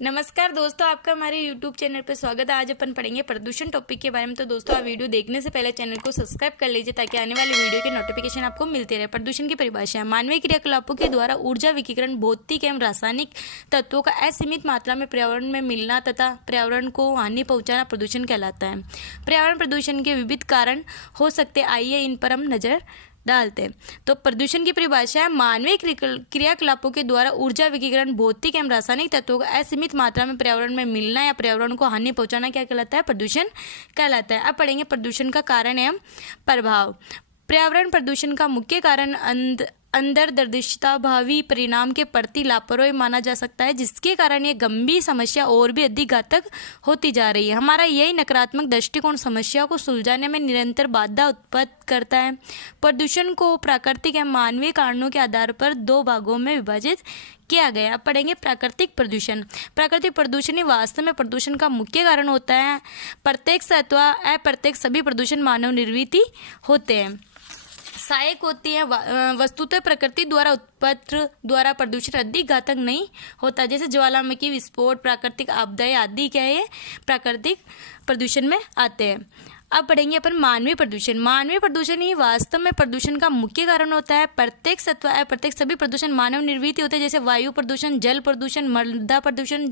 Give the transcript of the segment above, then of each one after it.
नमस्कार दोस्तों, आपका हमारे YouTube चैनल पर स्वागत है। आज अपन पढ़ेंगे प्रदूषण टॉपिक के बारे में। तो दोस्तों, आप वीडियो देखने से पहले चैनल को सब्सक्राइब कर लीजिए ताकि आने वाली वीडियो की नोटिफिकेशन आपको मिलती रहे। प्रदूषण की परिभाषा है मानवीय क्रियाकलापों के द्वारा ऊर्जा विकिरण, भौतिक एवं रासायनिक तत्वों का असीमित मात्रा में पर्यावरण में मिलना तथा पर्यावरण को हानि पहुंचाना प्रदूषण कहलाता है। पर्यावरण प्रदूषण के विविध कारण हो सकते, आइए इन पर हम नजर डालते हैं। तो प्रदूषण की परिभाषा है मानवीय क्रियाकलापों के द्वारा ऊर्जा विकिरण, भौतिक एवं रासायनिक तत्वों का असीमित मात्रा में पर्यावरण में मिलना या पर्यावरण को हानि पहुंचाना क्या कहलाता है? प्रदूषण कहलाता है। अब पढ़ेंगे प्रदूषण का कारण एवं प्रभाव। पर्यावरण प्रदूषण का मुख्य कारण अंतर्दृष्टता, भावी परिणाम के प्रति लापरवाही माना जा सकता है, जिसके कारण ये गंभीर समस्या और भी अधिक घातक होती जा रही है। हमारा यही नकारात्मक दृष्टिकोण समस्या को सुलझाने में निरंतर बाधा उत्पन्न करता है। प्रदूषण को प्राकृतिक एवं मानवीय कारणों के आधार पर दो भागों में विभाजित किया गया। अब पढ़ेंगे प्राकृतिक प्रदूषण। प्राकृतिक प्रदूषण ही वास्तव में प्रदूषण का मुख्य कारण होता है। प्रत्यक्ष अथवा अप्रत्यक्ष सभी प्रदूषण मानव निर्मित होते हैं, सहायक होती है। वस्तुतः प्रकृति द्वारा उत्पन्न द्वारा प्रदूषण अधिक घातक नहीं होता, जैसे ज्वालामुखी विस्फोट, प्राकृतिक आपदाएं आदि क्या है प्राकृतिक प्रदूषण में आते हैं। अब पढ़ेंगे अपन मानवीय प्रदूषण। मानवीय प्रदूषण ही वास्तव में प्रदूषण का मुख्य कारण होता है। प्रत्यक्ष अथवा अप्रत्यक्ष सभी प्रदूषण मानव निर्मित होते हैं, जैसे वायु प्रदूषण, जल प्रदूषण, मृदा प्रदूषण,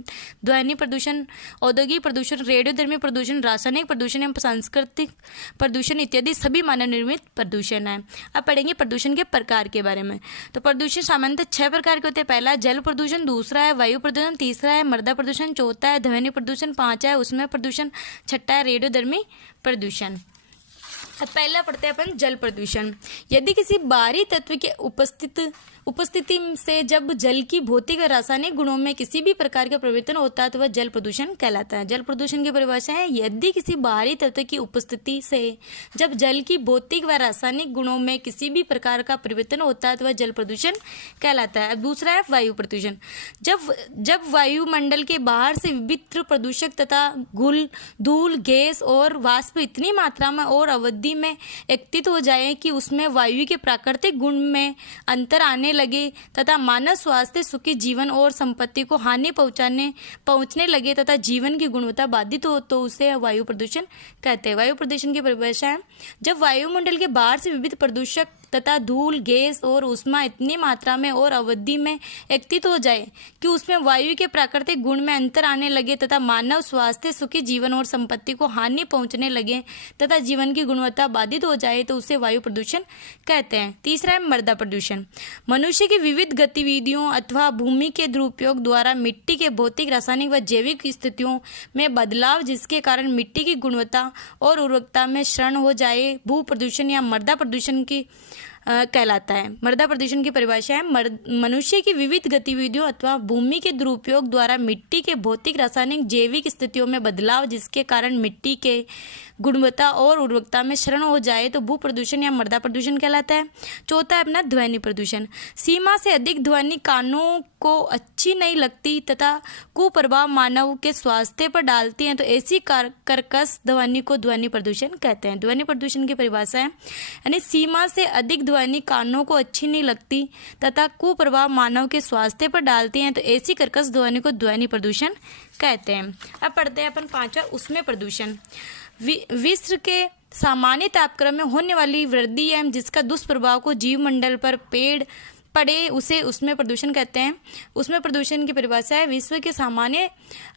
ध्वनि प्रदूषण, औद्योगिक प्रदूषण, रेडियोधर्मी प्रदूषण, रासायनिक प्रदूषण एवं सांस्कृतिक प्रदूषण इत्यादि सभी मानव निर्मित प्रदूषण है। अब पढ़ेंगे प्रदूषण के प्रकार के बारे में। तो प्रदूषण सामान्यतः 6 प्रकार के होते हैं। पहला है जल प्रदूषण, दूसरा है वायु प्रदूषण, तीसरा है मृदा प्रदूषण, चौथा है ध्वनि प्रदूषण, पांचवा है उष्मा प्रदूषण, छठा है रेडियोधर्मी प्रदूषण। अब पहला पढ़ते हैं अपन जल प्रदूषण। यदि किसी बाहरी तत्व के उपस्थिति से जब जल की भौतिक और रासायनिक गुणों में किसी भी प्रकार का परिवर्तन होता है तो वह जल प्रदूषण कहलाता है। जल प्रदूषण की परिभाषा है यदि किसी बाहरी तत्व की उपस्थिति से जब जल की भौतिक व रासायनिक गुणों में किसी भी प्रकार का परिवर्तन होता है तो वह जल प्रदूषण कहलाता है। अब दूसरा है वायु प्रदूषण। जब वायुमंडल के बाहर से विभिन्न प्रदूषक तथा धूल, गैस और वाष्प इतनी मात्रा में और अवधि में एकत्रित हो जाए कि उसमें वायु के प्राकृतिक गुण में अंतर आने लगे तथा मानव स्वास्थ्य, सुखी जीवन और संपत्ति को हानि पहुंचने लगे तथा जीवन की गुणवत्ता बाधित हो तो उसे वायु प्रदूषण कहते हैं। वायु प्रदूषण की परिभाषा है जब वायुमंडल के बाहर से विविध प्रदूषक तथा धूल, गैस और ऊष्मा इतनी मात्रा में और अवधि में एकत्रित हो जाए कि उसमें वायु के प्राकृतिक गुण में अंतर आने लगे तथा मानव स्वास्थ्य, सुखी जीवन और संपत्ति को हानि पहुंचने लगे तथा जीवन की गुणवत्ता बाधित हो जाए तो उसे वायु प्रदूषण कहते हैं। तीसरा है मृदा प्रदूषण। मनुष्य की विविध गतिविधियों अथवा भूमि के दुरुपयोग द्वारा मिट्टी के भौतिक, रासायनिक व जैविक स्थितियों में बदलाव, जिसके कारण मिट्टी की गुणवत्ता और उर्वरकता में क्षरण हो जाए, भू प्रदूषण या मृदा प्रदूषण की कहलाता है। मृदा प्रदूषण की परिभाषा है मनुष्य की विविध गतिविधियों अथवा भूमि के दुरुपयोग द्वारा मिट्टी के भौतिक, रासायनिक, जैविक स्थितियों में बदलाव, जिसके कारण मिट्टी के गुणवत्ता और उर्वरकता में क्षरण हो जाए तो भू प्रदूषण या मृदा प्रदूषण कहलाता है। चौथा है अपना ध्वनि प्रदूषण। सीमा से अधिक ध्वनि कानों को अच्छी नहीं लगती तथा कुप्रभाव मानव के स्वास्थ्य पर डालती हैं तो ऐसी कर्कश ध्वनि को ध्वनि प्रदूषण कहते हैं। ध्वनि प्रदूषण की परिभाषा है यानी सीमा से अधिक ध्वनि कानों को अच्छी नहीं लगती तथा कुप्रभाव मानव के स्वास्थ्य पर डालती हैं तो ऐसी कर्कश ध्वनि को ध्वनि प्रदूषण कहते हैं। अब पढ़ते हैं अपन पांचवा उष्मा प्रदूषण। विश्व के सामान्य तापक्रम में होने वाली वृद्धि एवं जिसका दुष्प्रभाव को जीवमंडल पर पड़े उसे उष्मा प्रदूषण कहते हैं। उष्मा प्रदूषण की परिभाषा है विश्व के सामान्य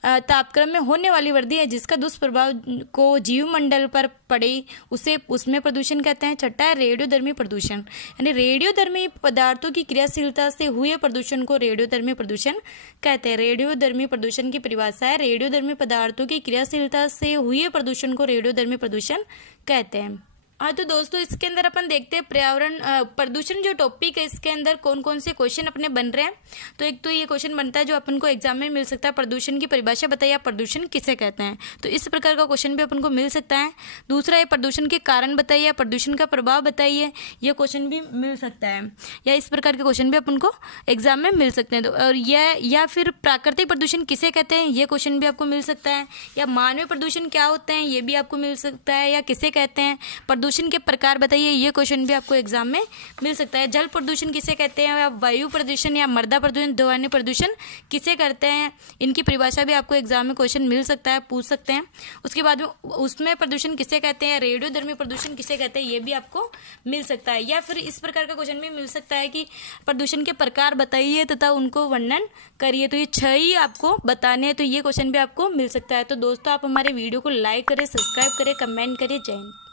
तापक्रम में होने वाली वृद्धि है जिसका दुष्प्रभाव को जीवमंडल पर पड़े उसे उष्मा प्रदूषण कहते हैं। छठा है रेडियोधर्मी प्रदूषण यानी रेडियोधर्मी पदार्थों की क्रियाशीलता से हुए प्रदूषण को रेडियोधर्मी प्रदूषण कहते हैं। रेडियोधर्मी प्रदूषण की परिभाषा है रेडियोधर्मी पदार्थों की क्रियाशीलता से हुए प्रदूषण को रेडियोधर्मी प्रदूषण कहते हैं। हाँ, तो दोस्तों इसके अंदर अपन देखते हैं पर्यावरण प्रदूषण जो टॉपिक है इसके अंदर कौन कौन से क्वेश्चन अपने बन रहे हैं। तो एक तो ये क्वेश्चन बनता है जो अपन को एग्जाम में मिल सकता है, प्रदूषण की परिभाषा बताइए, आप प्रदूषण किसे कहते हैं। तो इस प्रकार का क्वेश्चन भी अपन को मिल सकता है। दूसरा है प्रदूषण के कारण बताइए, प्रदूषण का प्रभाव बताइए, यह क्वेश्चन भी मिल सकता है। या इस प्रकार के क्वेश्चन भी अपन को एग्जाम में मिल सकते हैं। तो और या फिर प्राकृतिक प्रदूषण किसे कहते हैं, ये क्वेश्चन भी आपको मिल सकता है। या मानवीय प्रदूषण क्या होते हैं, ये भी आपको मिल सकता है। या किसे कहते हैं, प्रदूषण प्रदूषण के प्रकार बताइए, ये क्वेश्चन भी आपको एग्जाम में मिल सकता है। जल प्रदूषण किसे कहते हैं, या वायु प्रदूषण या मृदा प्रदूषण, ध्वनि प्रदूषण किसे करते हैं, इनकी परिभाषा भी आपको एग्जाम में क्वेश्चन मिल सकता है, पूछ सकते हैं। उसके बाद में उसमें प्रदूषण किसे कहते हैं, रेडियोधर्मी प्रदूषण किसे कहते हैं, ये भी आपको मिल सकता है। या फिर इस प्रकार का क्वेश्चन भी मिल सकता है कि प्रदूषण के प्रकार बताइए तथा उनको वर्णन करिए। तो ये 6 ही आपको बताने हैं, तो ये क्वेश्चन भी आपको मिल सकता है। तो दोस्तों आप हमारे वीडियो को लाइक करें, सब्सक्राइब करें, कमेंट करें। जय हिंद।